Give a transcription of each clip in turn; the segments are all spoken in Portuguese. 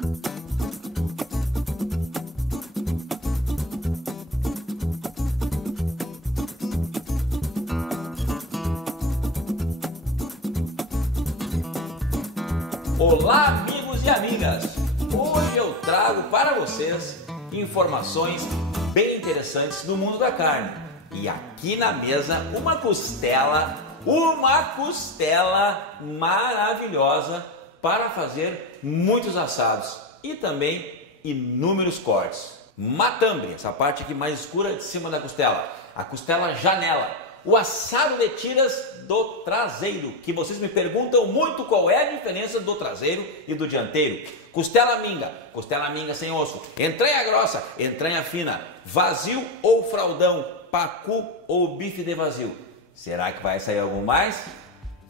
Olá, amigos e amigas! Hoje eu trago para vocês informações bem interessantes do mundo da carne. E aqui na mesa uma costela maravilhosa para fazer muitos assados e também inúmeros cortes. Matambre, essa parte aqui mais escura de cima da costela, a costela janela, o assado de tiras do traseiro, que vocês me perguntam muito qual é a diferença do traseiro e do dianteiro. Costela minga sem osso, entranha grossa, entranha fina, vazio ou fraldão, pacu ou bife de vazio. Será que vai sair algo mais?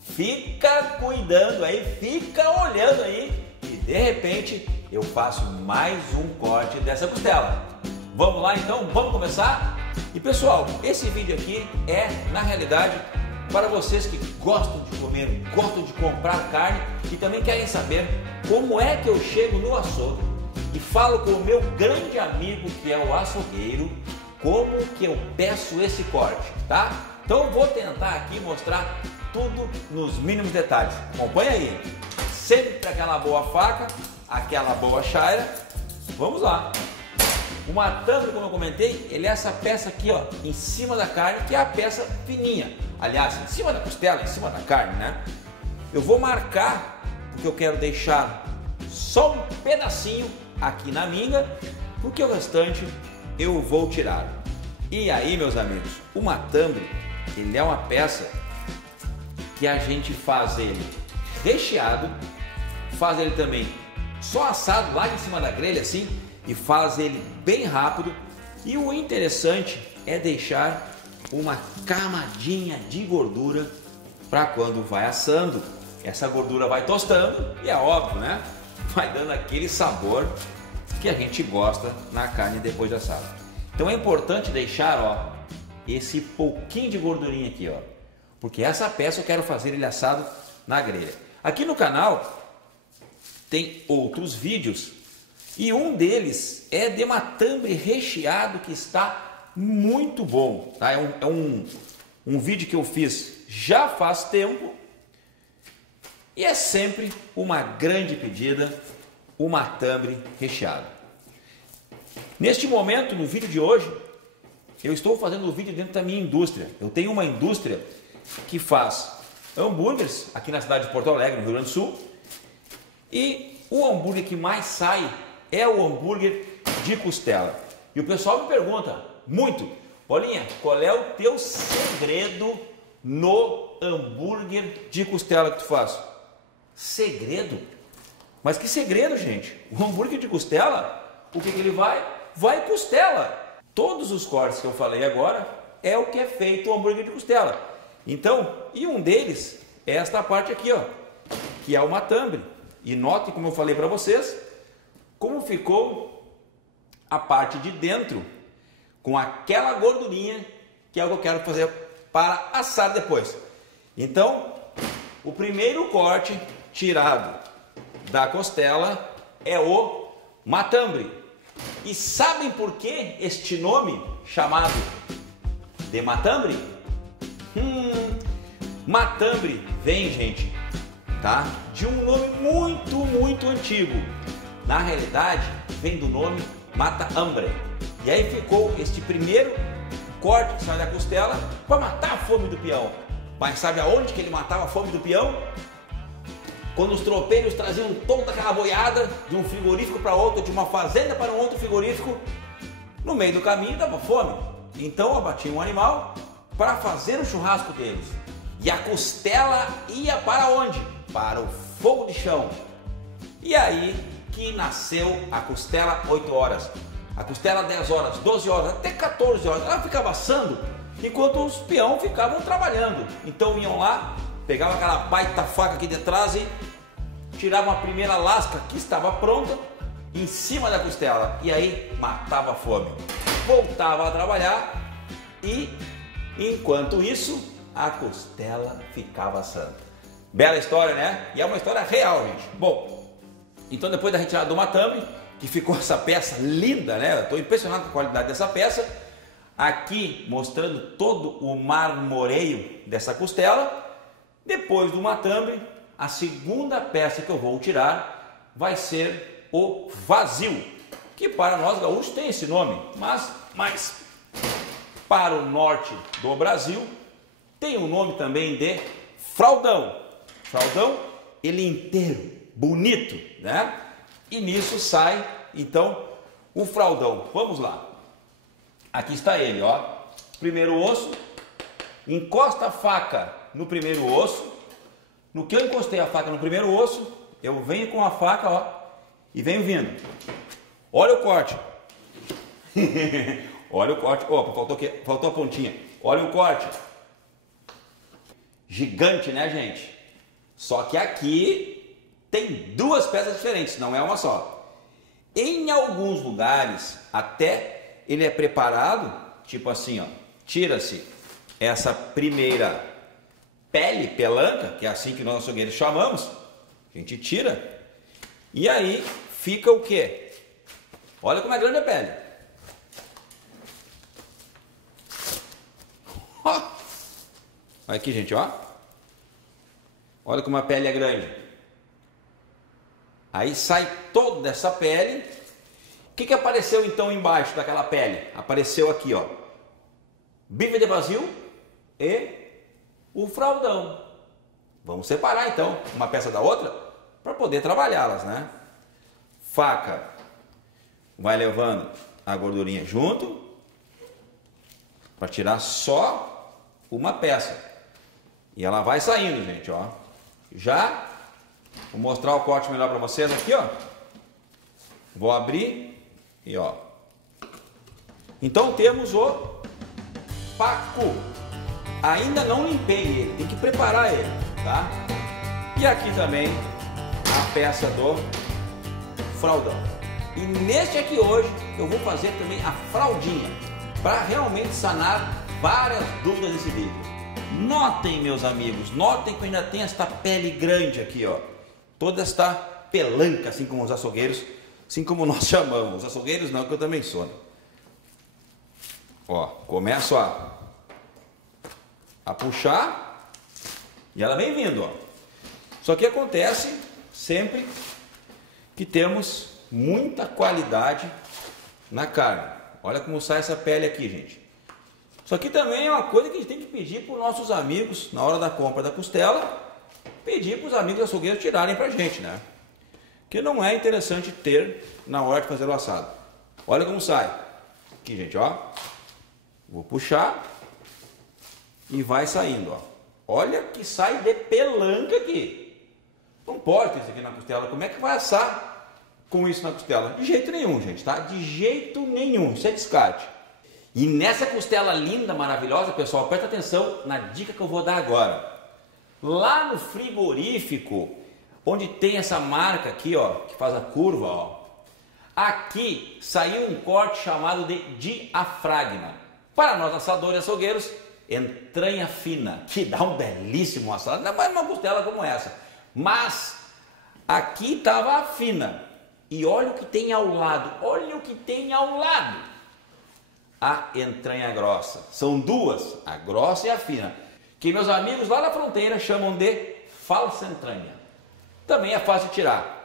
Fica cuidando aí, fica olhando aí e de repente eu faço mais um corte dessa costela. Vamos lá então, vamos começar? E pessoal, esse vídeo aqui é na realidade para vocês que gostam de comer, gostam de comprar carne e também querem saber como é que eu chego no açougue e falo com o meu grande amigo que é o açougueiro, como que eu peço esse corte, tá? Então eu vou tentar aqui mostrar tudo nos mínimos detalhes. Acompanha aí. Sempre com aquela boa faca, aquela boa chaira. Vamos lá. O matambre, como eu comentei, ele é essa peça aqui, ó, em cima da carne, que é a peça fininha. Aliás, em cima da costela, em cima da carne, né? Eu vou marcar, porque eu quero deixar só um pedacinho aqui na minga, porque o restante eu vou tirar. E aí, meus amigos, o matambre, ele é uma peça que a gente faz ele recheado, faz ele também só assado lá em cima da grelha, assim, e faz ele bem rápido. E o interessante é deixar uma camadinha de gordura para quando vai assando, essa gordura vai tostando e é óbvio, né? Vai dando aquele sabor que a gente gosta na carne depois de assado. Então é importante deixar, ó, esse pouquinho de gordurinha aqui, ó, porque essa peça eu quero fazer ele assado na grelha. Aqui no canal tem outros vídeos e um deles é de matambre recheado que está muito bom, tá? É um vídeo que eu fiz já faz tempo e é sempre uma grande pedida, o matambre recheado. Neste momento, no vídeo de hoje, eu estou fazendo o vídeo dentro da minha indústria. Eu tenho uma indústria que faz hambúrgueres aqui na cidade de Porto Alegre, no Rio Grande do Sul, e o hambúrguer que mais sai é o hambúrguer de costela. E o pessoal me pergunta muito: Paulinha, qual é o teu segredo no hambúrguer de costela que tu faz? Segredo? Mas que segredo, gente? O hambúrguer de costela, o que ele vai? Vai costela. Todos os cortes que eu falei agora é o que é feito o hambúrguer de costela. Então, e um deles é esta parte aqui, ó, que é o matambre. E note, como eu falei para vocês, como ficou a parte de dentro com aquela gordurinha que é o que eu quero fazer para assar depois. Então, o primeiro corte tirado da costela é o matambre. E sabem por que este nome chamado de matambre? Matambre vem, gente, tá? De um nome muito antigo. Na realidade, vem do nome mata-hambre. E aí ficou este primeiro corte que sai da costela para matar a fome do peão. Mas sabe aonde que ele matava a fome do peão? Quando os tropeiros traziam toda aquela boiada de um frigorífico para outro, de uma fazenda para um outro frigorífico, no meio do caminho dava fome. Então abatiam um animal para fazer o churrasco deles. E a costela ia para onde? Para o fogo de chão. E aí que nasceu a costela 8 horas, a costela 10 horas, 12 horas, até 14 horas. Ela ficava assando enquanto os peão ficavam trabalhando. Então iam lá, pegavam aquela baita faca aqui de trás e tiravam a primeira lasca que estava pronta em cima da costela. E aí matava a fome. Voltava a trabalhar e enquanto isso a costela ficava assando. Bela história, né? E é uma história real, gente. Bom, Então depois da retirada do matambre, que ficou essa peça linda, né? Eu estou impressionado com a qualidade dessa peça. Aqui mostrando todo o marmoreio dessa costela. Depois do matambre, a segunda peça que eu vou tirar vai ser o vazio, que para nós gaúchos tem esse nome, mas para o norte do Brasil tem o nome também de fraldão. Fraldão, ele inteiro, bonito, né? E nisso sai, então, o fraldão. Vamos lá. Aqui está ele, ó. Primeiro osso. Encosta a faca no primeiro osso. No que eu encostei a faca no primeiro osso, eu venho com a faca, ó, e venho vindo. Olha o corte. Olha o corte. Opa, faltou a pontinha. Olha o corte. Gigante, né, gente? Só que aqui tem duas peças diferentes, não é uma só. Em alguns lugares, até ele é preparado, tipo assim, ó. Tira-se essa primeira pele, pelanca, que é assim que nós açougueiros chamamos. A gente tira. E aí fica o quê? Olha como é grande a pele. Ó. Olha aqui, gente, ó. Olha como a pele é grande. Aí sai toda essa pele. O que apareceu então embaixo daquela pele? Apareceu aqui, ó. Bife de vazio e o fraldão. Vamos separar então uma peça da outra para poder trabalhá-las, né? Faca vai levando a gordurinha junto para tirar só uma peça. E ela vai saindo, gente, ó. Já vou mostrar o corte melhor para vocês aqui, ó. Vou abrir e ó. Então temos o pacu. Ainda não limpei ele, tem que preparar ele, tá? E aqui também a peça do fraldão. E neste aqui hoje eu vou fazer também a fraldinha, para realmente sanar várias dúvidas desse vídeo. Notem, meus amigos, notem que eu ainda tenho esta pele grande aqui, ó. Toda esta pelanca, assim como os açougueiros, assim como nós chamamos. Os açougueiros não, que eu também sou, né? Ó, começo a puxar e ela vem vindo, ó. Só que acontece sempre que temos muita qualidade na carne. Olha como sai essa pele aqui, gente. Isso aqui também é uma coisa que a gente tem que pedir para os nossos amigos na hora da compra da costela, pedir para os amigos açougueiros tirarem para a gente, né? Que não é interessante ter na hora de fazer o assado. Olha como sai. Aqui, gente, ó. Vou puxar e vai saindo, ó. Olha que sai de pelanca aqui. Não pode ter isso aqui na costela. Como é que vai assar com isso na costela? De jeito nenhum, gente, tá? De jeito nenhum. Isso é descarte. E nessa costela linda, maravilhosa, pessoal, presta atenção na dica que eu vou dar agora. Lá no frigorífico, onde tem essa marca aqui, ó, que faz a curva, ó. Aqui saiu um corte chamado de diafragma. Para nós assadores e açougueiros, entranha fina, que dá um belíssimo assado, ainda mais uma costela como essa. Mas aqui estava a fina. E olha o que tem ao lado, olha o que tem ao lado. A entranha grossa. São duas, a grossa e a fina, que meus amigos lá na fronteira chamam de falsa entranha. Também é fácil de tirar.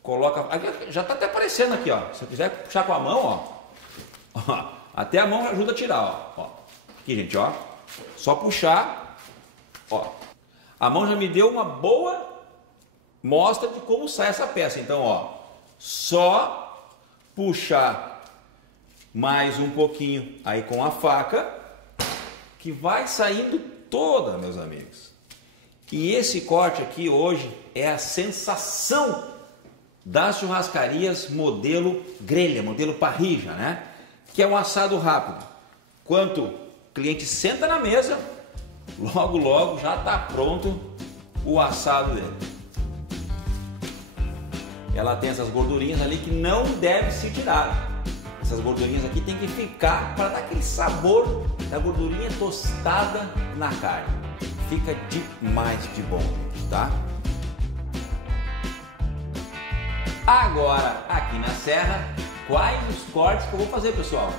Coloca, já está até aparecendo aqui, ó. Se eu quiser puxar com a mão, ó, até a mão ajuda a tirar, ó. Aqui, gente, ó. Só puxar, ó. A mão já me deu uma boa mostra de como sai essa peça. Então, ó, só puxar mais um pouquinho aí com a faca, que vai saindo toda, meus amigos. E esse corte aqui hoje é a sensação das churrascarias modelo grelha, modelo parrilla, né? Que é um assado rápido. Quando o cliente senta na mesa, logo logo já está pronto o assado dele. Ela tem essas gordurinhas ali que não deve se tirar. Essas gordurinhas aqui tem que ficar para dar aquele sabor da gordurinha tostada na carne. Fica demais de bom, tá? Agora, aqui na serra, quais os cortes que eu vou fazer, pessoal?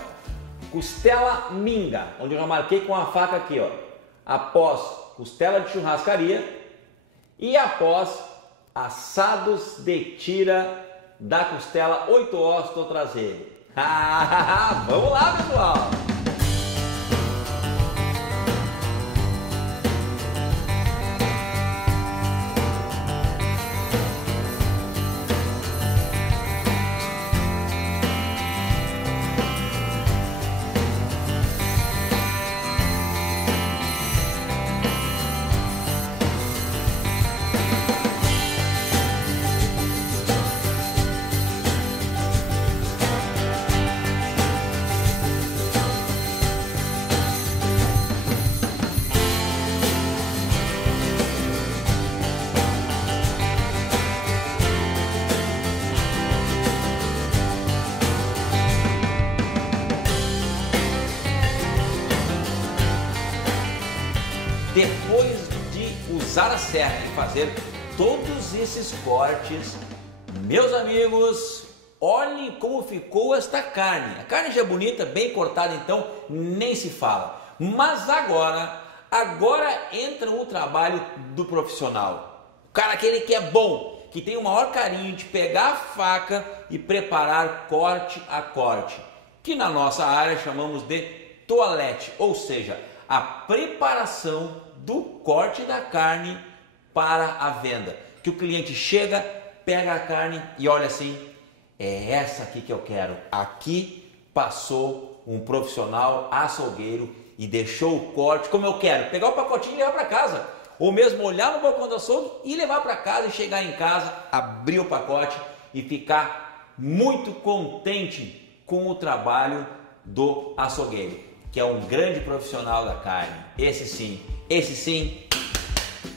Costela minga, onde eu já marquei com a faca aqui, ó. Após costela de churrascaria e após assados de tira da costela 8 ossos do traseiro. Vamos lá, pessoal! Depois de usar a serra e fazer todos esses cortes, meus amigos, olhem como ficou esta carne. A carne já é bonita, bem cortada, então nem se fala. Mas agora entra o trabalho do profissional. O cara aquele que é bom, que tem o maior carinho de pegar a faca e preparar corte a corte, que na nossa área chamamos de toalete, ou seja, a preparação do corte da carne para a venda. Que o cliente chega, pega a carne e olha assim, é essa aqui que eu quero. Aqui passou um profissional açougueiro e deixou o corte como eu quero. Pegar o pacotinho e levar para casa. Ou mesmo olhar no balcão do açougue e levar para casa e chegar em casa, abrir o pacote e ficar muito contente com o trabalho do açougueiro, que é um grande profissional da carne. Esse sim,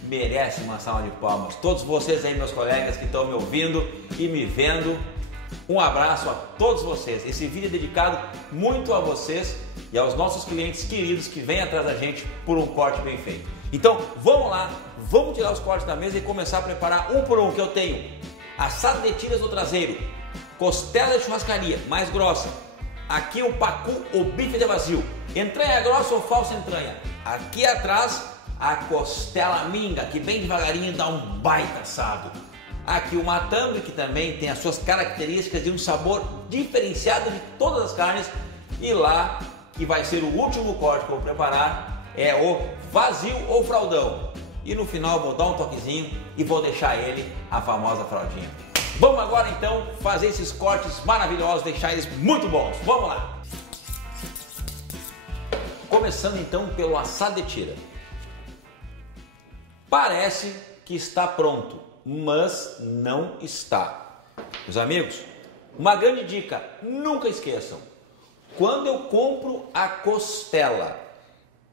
merece uma salva de palmas. Todos vocês aí, meus colegas que estão me ouvindo e me vendo, um abraço a todos vocês. Esse vídeo é dedicado muito a vocês e aos nossos clientes queridos que vêm atrás da gente por um corte bem feito. Então, vamos lá, vamos tirar os cortes da mesa e começar a preparar um por um, que eu tenho assado de tiras no traseiro, costela de churrascaria, mais grossa, aqui o pacu ou bife de vazio, entranha grossa ou falsa entranha, aqui atrás a costela minga, que bem devagarinho dá um baita assado, aqui o matambre, que também tem as suas características de um sabor diferenciado de todas as carnes, e lá que vai ser o último corte que eu vou preparar é o vazio ou fraldão, e no final vou dar um toquezinho e vou deixar ele a famosa fraldinha. Vamos agora então fazer esses cortes maravilhosos, deixar eles muito bons. Vamos lá! Começando então pelo assado de tira. Parece que está pronto, mas não está. Meus amigos, uma grande dica, nunca esqueçam, quando eu compro a costela,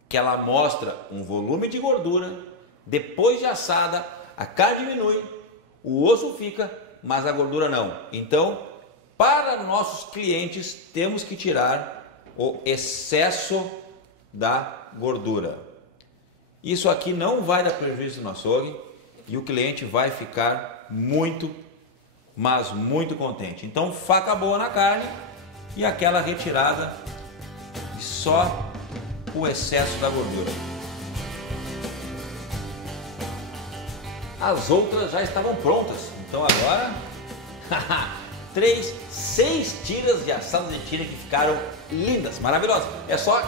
que ela mostra um volume de gordura, depois de assada, a carne diminui, o osso fica, mas a gordura não. Então, para nossos clientes, temos que tirar o excesso da gordura. Isso aqui não vai dar prejuízo no açougue e o cliente vai ficar muito, mas muito contente. Então, faca boa na carne e aquela retirada e só o excesso da gordura. As outras já estavam prontas, então agora 6 tiras de assado de tira que ficaram lindas, maravilhosas. É só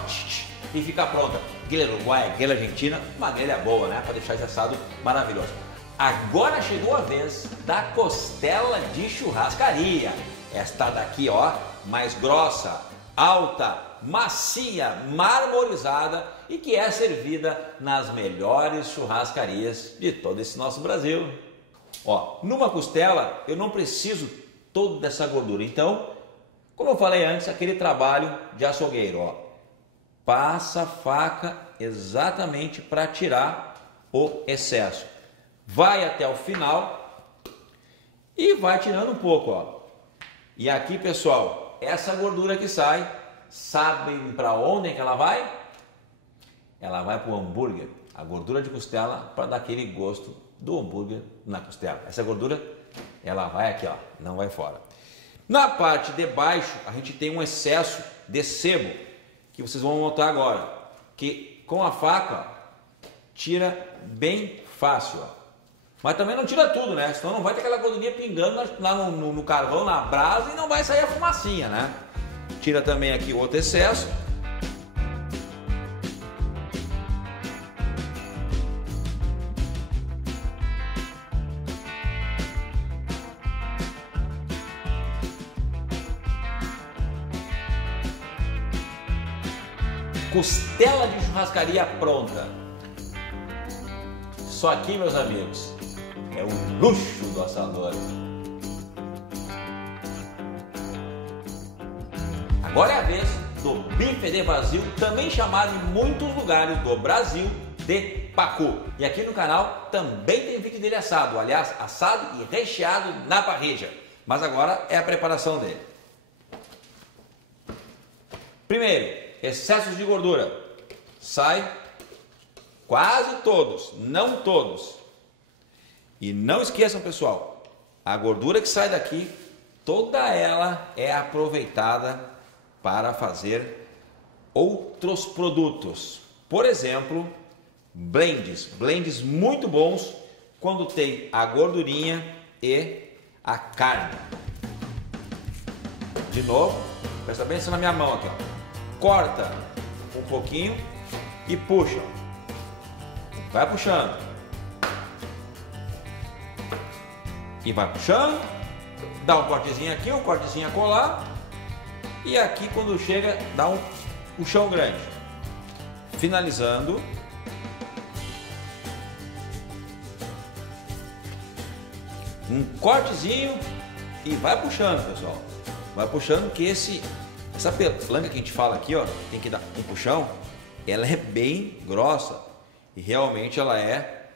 e ficar pronta. Grelha uruguaia, grelha argentina, uma grelha boa, né? Para deixar esse assado maravilhoso. Agora chegou a vez da costela de churrascaria. Esta daqui, ó, mais grossa, alta, macia, marmorizada e que é servida nas melhores churrascarias de todo esse nosso Brasil. Ó, numa costela eu não preciso toda essa gordura, então, como eu falei antes, aquele trabalho de açougueiro, ó, passa a faca exatamente para tirar o excesso, vai até o final e vai tirando um pouco, ó. E aqui, pessoal, essa gordura que sai, sabem para onde que ela vai? Ela vai para o hambúrguer, a gordura de costela, para dar aquele gosto do hambúrguer na costela. Essa gordura ela vai aqui, ó, não vai fora. Na parte de baixo, a gente tem um excesso de sebo, que vocês vão notar agora, que com a faca, ó, tira bem fácil, ó. Mas também não tira tudo, né? Senão não vai ter aquela gordurinha pingando lá no carvão, na brasa, e não vai sair a fumacinha, né? Tira também aqui o outro excesso. Costela de churrascaria pronta. Só aqui, meus amigos, é o luxo do assador. Agora é a vez do bife de vazio, também chamado em muitos lugares do Brasil de pacu. E aqui no canal também tem vídeo dele assado, aliás, assado e recheado na parrilla. Mas agora é a preparação dele. Primeiro, excessos de gordura. Sai quase todos, não todos. E não esqueçam, pessoal, a gordura que sai daqui, toda ela é aproveitada para fazer outros produtos. Por exemplo, blends muito bons quando tem a gordurinha e a carne. De novo, presta bem atenção na minha mão aqui, ó. Corta um pouquinho e puxa. Vai puxando. E vai puxando. Dá um cortezinho aqui, um cortezinho acolá. E aqui quando chega, dá um puxão grande. Finalizando. Um cortezinho e vai puxando, pessoal. Vai puxando que essa pelanca que a gente fala aqui, ó, tem que dar um puxão, ela é bem grossa e realmente ela é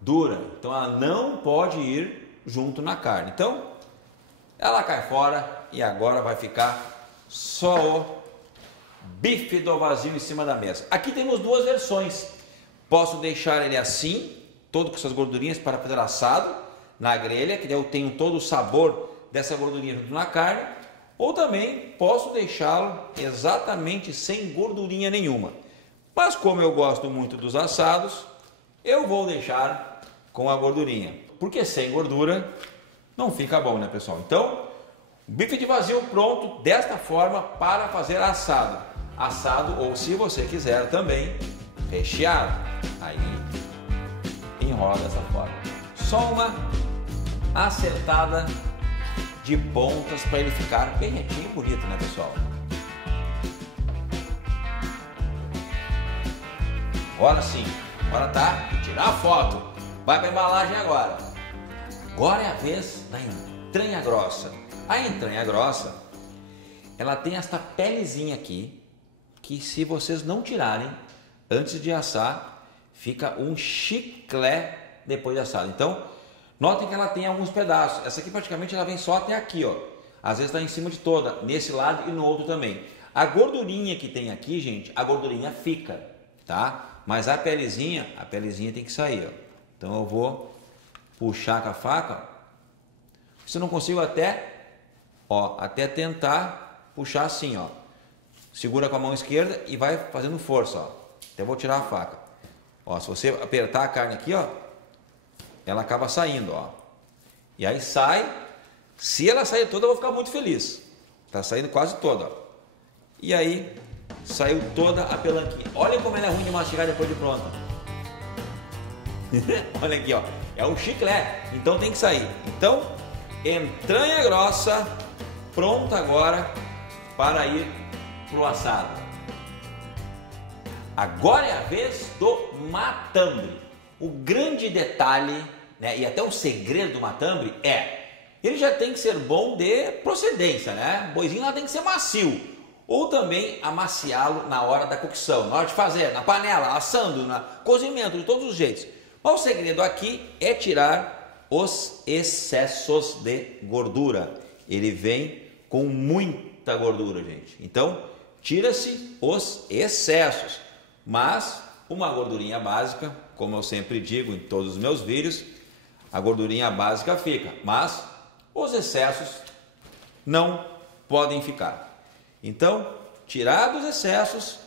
dura. Então ela não pode ir junto na carne. Então ela cai fora e agora vai ficar só o bife do vazio em cima da mesa. Aqui temos duas versões. Posso deixar ele assim, todo com essas gordurinhas para fazer assado na grelha, que daí eu tenho todo o sabor dessa gordurinha junto na carne. Ou também posso deixá-lo exatamente sem gordurinha nenhuma. Mas como eu gosto muito dos assados, eu vou deixar com a gordurinha. Porque sem gordura não fica bom, né, pessoal? Então, bife de vazio pronto desta forma para fazer assado. Assado ou, se você quiser também, recheado. Aí, enrola dessa forma. Só uma acertada de pontas para ele ficar bem retinho e bonito, né, pessoal? Agora sim, agora tá de tirar a foto. Vai para a embalagem agora. Agora é a vez da entranha grossa. A entranha grossa, ela tem esta pelezinha aqui, que se vocês não tirarem antes de assar, fica um chiclete depois de assado. Então, notem que ela tem alguns pedaços. Essa aqui praticamente ela vem só até aqui, ó. Às vezes está em cima de toda, nesse lado e no outro também. A gordurinha que tem aqui, gente, a gordurinha fica, tá? Mas a pelezinha tem que sair, ó. Então eu vou puxar com a faca. Se eu não consigo até tentar puxar assim, ó. Segura com a mão esquerda e vai fazendo força, ó. Até vou tirar a faca. Ó, se você apertar a carne aqui, ó, ela acaba saindo, ó. E aí sai. Se ela sair toda, eu vou ficar muito feliz. Tá saindo quase toda, ó. E aí saiu toda a pelanquinha. Olha como ela é ruim de mastigar depois de pronta. Olha aqui, ó. É um chiclete, então tem que sair. Então, entranha grossa pronta agora para ir pro assado. Agora é a vez do matambre. O grande detalhe, né, e até o segredo do matambre ele já tem que ser bom de procedência, né? O boizinho lá tem que ser macio. Ou também amaciá-lo na hora da cocção, na hora de fazer, na panela, assando, na cozimento, de todos os jeitos. Mas o segredo aqui é tirar os excessos de gordura. Ele vem com muita gordura, gente. Então, tira-se os excessos. Mas uma gordurinha básica, como eu sempre digo em todos os meus vídeos, a gordurinha básica fica. Mas os excessos não podem ficar. Então, tirados os excessos,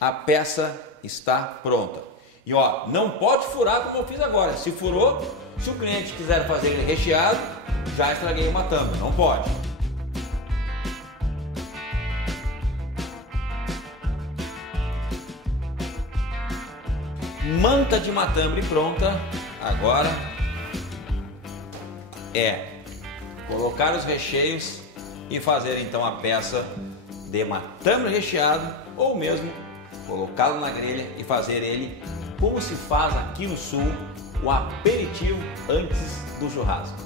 a peça está pronta. E ó, não pode furar como eu fiz agora. Se furou, se o cliente quiser fazer ele recheado, já estraguei uma tampa, não pode. Manta de matambre pronta. Agora é colocar os recheios e fazer então a peça de matambre recheado, ou mesmo colocá-lo na grelha e fazer ele como se faz aqui no sul, o aperitivo antes do churrasco.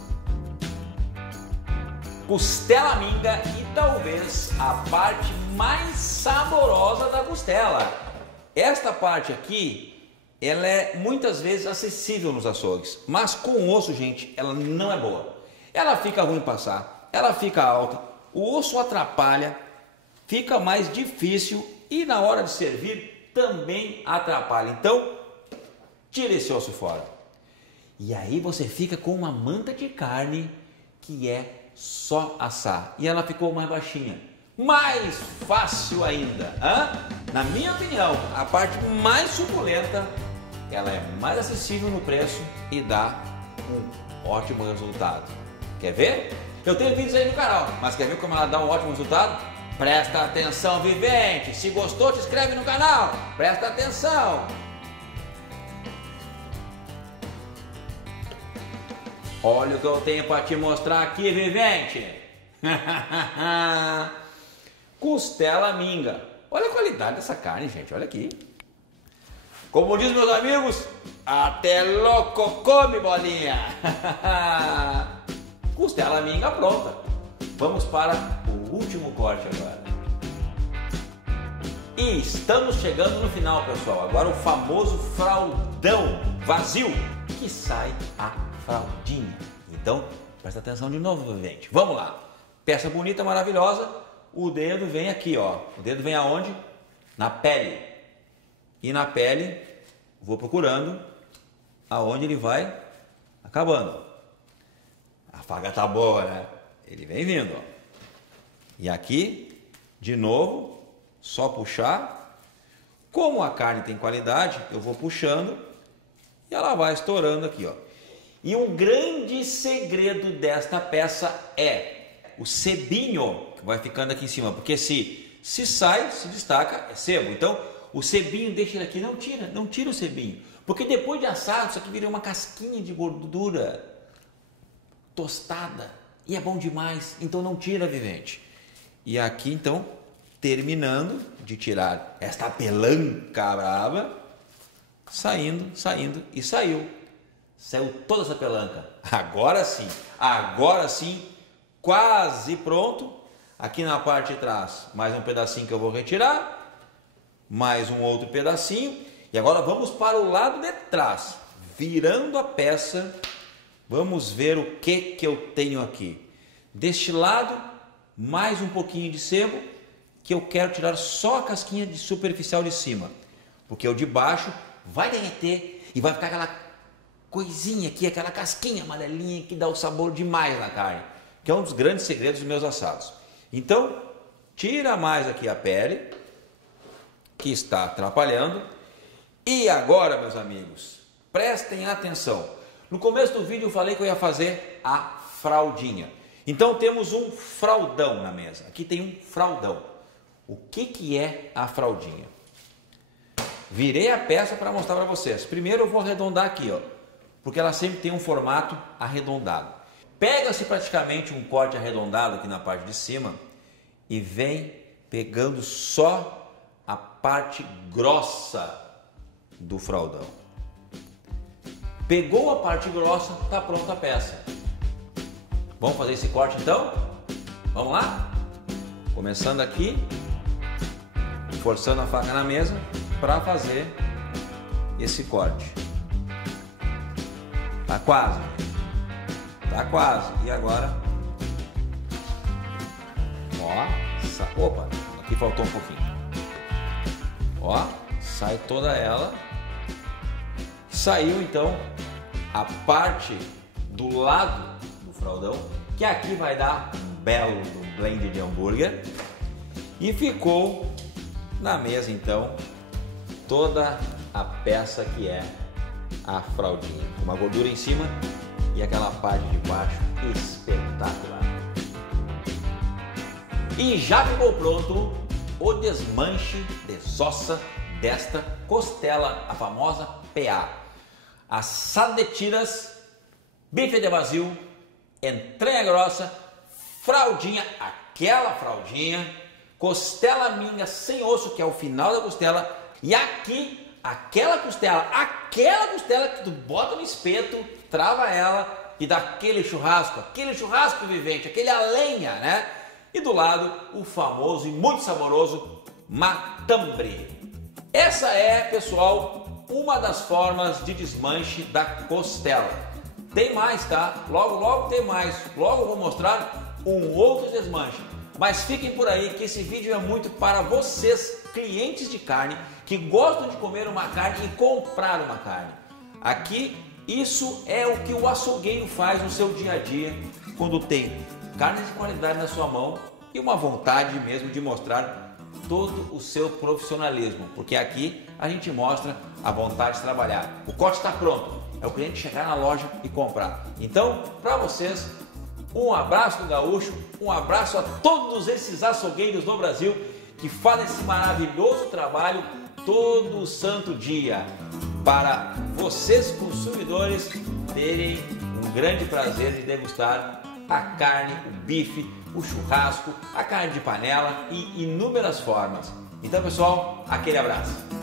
Costela minga e talvez a parte mais saborosa da costela. Esta parte aqui, ela é muitas vezes acessível nos açougues, mas com osso, gente, ela não é boa. Ela fica ruim passar, ela fica alta, o osso atrapalha, fica mais difícil e na hora de servir também atrapalha. Então, tire esse osso fora. E aí você fica com uma manta de carne que é só assar. E ela ficou mais baixinha. Mais fácil ainda. Na minha opinião, a parte mais suculenta, ela é mais acessível no preço e dá um ótimo resultado. Quer ver? Eu tenho vídeos aí no canal, mas quer ver como ela dá um ótimo resultado? Presta atenção, vivente! Se gostou, te inscreve no canal! Presta atenção! Olha o que eu tenho para te mostrar aqui, vivente! Costela minga. Olha a qualidade dessa carne, gente. Olha aqui. Como diz meus amigos, até louco come, bolinha! Costela minga pronta. Vamos para o último corte agora. E estamos chegando no final, pessoal. Agora o famoso fraldão vazio, que sai a fraldinha. Então, presta atenção de novo, vivente. Vamos lá. Peça bonita, maravilhosa. O dedo vem aqui, ó. O dedo vem aonde? Na pele. E na pele, vou procurando aonde ele vai acabando. A faca tá boa, né? Ele vem vindo, ó. E aqui, de novo, só puxar. Como a carne tem qualidade, eu vou puxando e ela vai estourando aqui, ó. E um grande segredo desta peça é o sebinho que vai ficando aqui em cima, porque se sai, se destaca, é sebo. Então, o sebinho deixa ele aqui, não tira o sebinho, porque depois de assado, isso aqui vira uma casquinha de gordura tostada e é bom demais, então não tira, vivente. E aqui, então, terminando de tirar esta pelanca brava, saindo e saiu toda essa pelanca. Agora sim, quase pronto. Aqui na parte de trás, mais um pedacinho que eu vou retirar, mais um outro pedacinho, e agora vamos para o lado de trás, virando a peça. Vamos ver o que eu tenho aqui. Deste lado, mais um pouquinho de sebo, que eu quero tirar só a casquinha de superficial de cima, porque o de baixo vai derreter e vai ficar aquela coisinha aqui, aquela casquinha amarelinha que dá o sabor demais na carne, que é um dos grandes segredos dos meus assados. Então, tira mais aqui a pele, que está atrapalhando. E agora, meus amigos, prestem atenção. No começo do vídeo eu falei que eu ia fazer a fraldinha. Então temos um fraldão na mesa. Aqui tem um fraldão. O que é a fraldinha? Virei a peça para mostrar para vocês. Primeiro eu vou arredondar aqui, ó, porque ela sempre tem um formato arredondado. Pega-se praticamente um corte arredondado aqui na parte de cima e vem pegando só a parte grossa do fraldão. Pegou a parte grossa, está pronta a peça. Vamos fazer esse corte então? Vamos lá? Começando aqui, forçando a faca na mesa para fazer esse corte. Tá quase. Tá quase. E agora? Ó, opa, aqui faltou um pouquinho. Ó, sai toda ela. Saiu então a parte do lado do fraldão, que aqui vai dar um belo blend de hambúrguer. E ficou na mesa então toda a peça que é a fraldinha, uma gordura em cima e aquela parte de baixo espetacular. E já ficou pronto o desmanche de sossa desta costela, a famosa PA. Assado de tiras, bife de vazio, entranha grossa, fraldinha, aquela fraldinha, costela minga sem osso, que é o final da costela, e aqui aquela costela que tu bota no espeto, trava ela e dá aquele churrasco vivente, aquele a lenha, né? E do lado o famoso e muito saboroso matambre. Essa é, pessoal, uma das formas de desmanche da costela. Tem mais, tá? Logo tem mais. Logo eu vou mostrar um outro desmanche. Mas fiquem por aí que esse vídeo é muito para vocês, clientes de carne, que gostam de comer uma carne e comprar uma carne. Aqui, isso é o que o açougueiro faz no seu dia a dia, quando tem carne de qualidade na sua mão e uma vontade mesmo de mostrar todo o seu profissionalismo, porque aqui a gente mostra a vontade de trabalhar. O corte está pronto, é o cliente chegar na loja e comprar. Então, para vocês, um abraço do Gaúcho, um abraço a todos esses açougueiros no Brasil que fazem esse maravilhoso trabalho todo o santo dia, para vocês consumidores terem um grande prazer de degustar a carne, o bife, o churrasco, a carne de panela e inúmeras formas. Então, pessoal, aquele abraço.